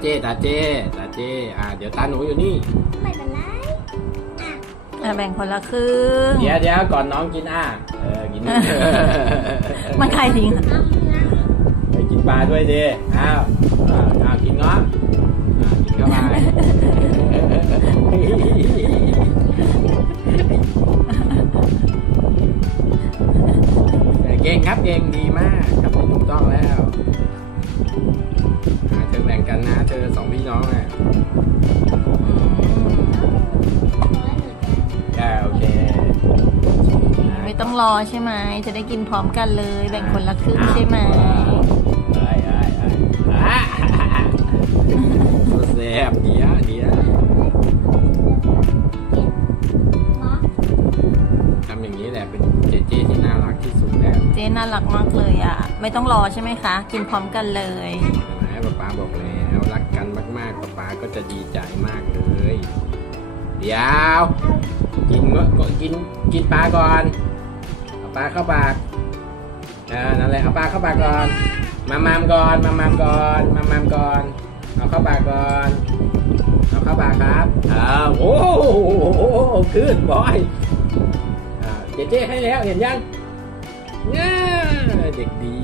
เจตาเจตาเจอ่าเดี๋ยวตาหนูอยู่นี่ ไม่เป็นไรอะอะแบ่งคนละครึ่ง เดี๋ยวเดี๋ยวก่อนน้องกินอะเออกินนี่ มันใครทิ้งอะน้ำน้ไปกินปลาด้วยดิอ้าวอ้าวอ้าวกินเงาะอ่ากินเข้าไปเก่งครับเก่งดีมากทำได้ถูกต้องแล้ว อืมำอ่าโอเคไม่ต้องรอใช่ไหม จะได้กินพร้อมกันเลย แบ่งคนละครึ่งใช่ไหมเอ้ยเอ้ยเอ้ยอ่าแซ่บเดี๋ยวเดี๋ยวทำอย่างนี้แหละเป็นเจเจที่น่ารักที่สุดแล้วเจ๊น่ารักมากเลยอะ ไม่ต้องรอใช่ไหมคะ กินพร้อมกันเลย นะป๊าป๊าบอกแล้ว จะดีใจมากเลย เดี๋ยว กินเมื่อก่อนกินกินปลาก่อน เอาปลาเข้าปากเออนั่นแหละเอาปลาเข้าปากก่อน มามามก่อนมามามก่อนมามามก่อน เอาเข้าปากก่อนเอาเข้าปากครับอ้าวโอ้โหขึ้นบอยอ่าเจเจให้แล้วเห็นยังเนี่ยเด็กดี